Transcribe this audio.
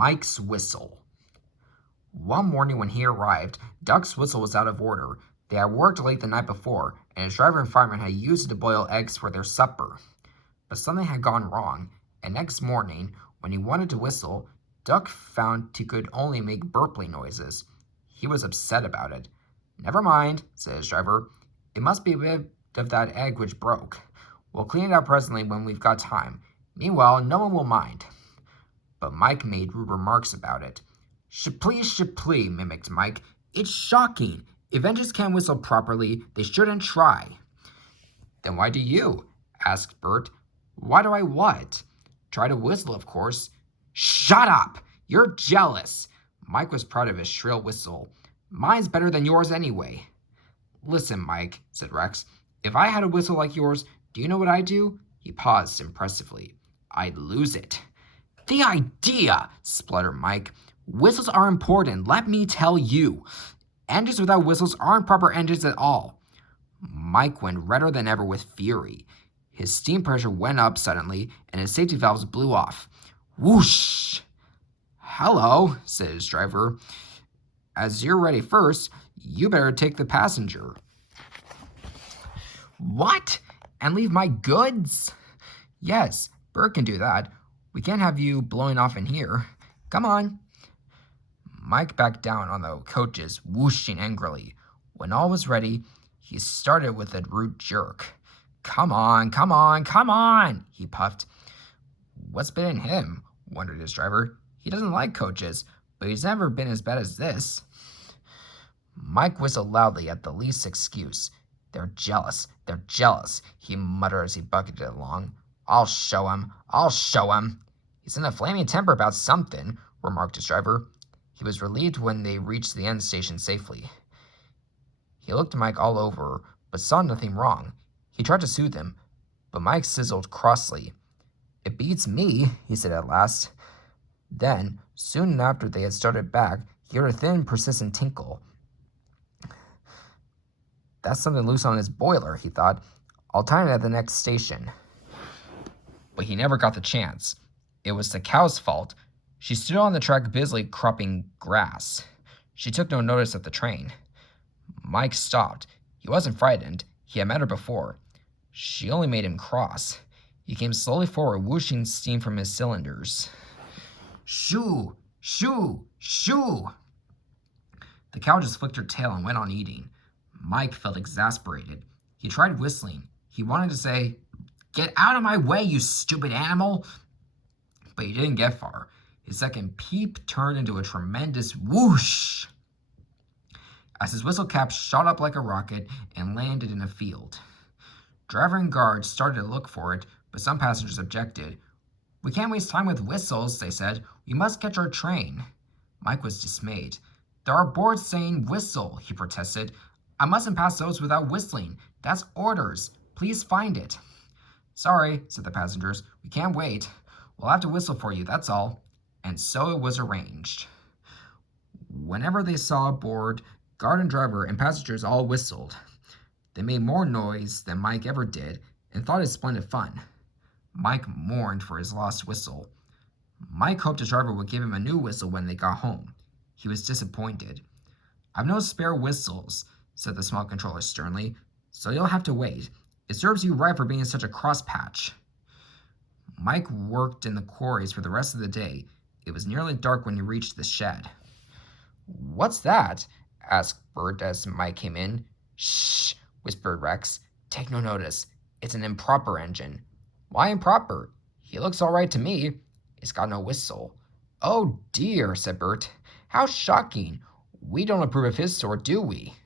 Mike's whistle. One morning when he arrived, Duck's whistle was out of order. They had worked late the night before, and his driver and fireman had used it to boil eggs for their supper. But something had gone wrong, and next morning, when he wanted to whistle, Duck found he could only make burply noises. He was upset about it. "Never mind," said his driver. "It must be a bit of that egg which broke. We'll clean it out presently when we've got time. Meanwhile, no one will mind." But Mike made rude remarks about it. Shaplee, mimicked Mike. "It's shocking. If engines can't whistle properly, they shouldn't try." "Then why do you?" asked Bert. "Why do I what?" "Try to whistle, of course." "Shut up! You're jealous." Mike was proud of his shrill whistle. "Mine's better than yours anyway." "Listen, Mike," said Rex. "If I had a whistle like yours, do you know what I'd do?" He paused impressively. "I'd lose it." "The idea!" spluttered Mike. "Whistles are important, let me tell you. Engines without whistles aren't proper engines at all." Mike went redder than ever with fury. His steam pressure went up suddenly, and his safety valves blew off. Whoosh! "Hello," said his driver. "As you're ready first, you better take the passenger." "What? And leave my goods?" "Yes, Bert can do that. We can't have you blowing off in here. Come on." Mike backed down on the coaches, whooshing angrily. When all was ready, he started with a rude jerk. Come on," he puffed. "What's been in him?" wondered his driver. "He doesn't like coaches, but he's never been as bad as this." Mike whistled loudly at the least excuse. They're jealous, he muttered as he bucketed along. I'll show him. "He's in a flaming temper about something," remarked his driver. He was relieved when they reached the end station safely. He looked Mike all over, but saw nothing wrong. He tried to soothe him, but Mike sizzled crossly. "It beats me," he said at last. Then, soon after they had started back, he heard a thin, persistent tinkle. "That's something loose on his boiler," he thought. "I'll tighten it at the next station." But he never got the chance. It was the cow's fault. She stood on the track busily cropping grass. She took no notice of the train. Mike stopped. He wasn't frightened. He had met her before. She only made him cross. He came slowly forward, whooshing steam from his cylinders. Shoo! Shoo! Shoo! The cow just flicked her tail and went on eating. Mike felt exasperated. He tried whistling. He wanted to say, "Get out of my way, you stupid animal!" But he didn't get far. His second peep turned into a tremendous whoosh as his whistle cap shot up like a rocket and landed in a field. Driver and guard started to look for it, but some passengers objected. "We can't waste time with whistles," they said. "We must catch our train." Mike was dismayed. "There are boards saying whistle," he protested. "I mustn't pass those without whistling. That's orders. Please find it." "Sorry," said the passengers. "We can't wait. We'll have to whistle for you, that's all." And so it was arranged. Whenever they saw a board, guard and driver and passengers all whistled. They made more noise than Mike ever did and thought it splendid fun. Mike mourned for his lost whistle. Mike hoped his driver would give him a new whistle when they got home. He was disappointed. "I've no spare whistles," said the small controller sternly, "so you'll have to wait. It serves you right for being such a crosspatch." Mike worked in the quarries for the rest of the day. It was nearly dark when he reached the shed. "What's that?" asked Bert as Mike came in. "Shh," whispered Rex. "Take no notice. It's an improper engine." "Why improper? He looks all right to me. It's got no whistle." "Oh dear," said Bert. "How shocking. We don't approve of his sort, do we?"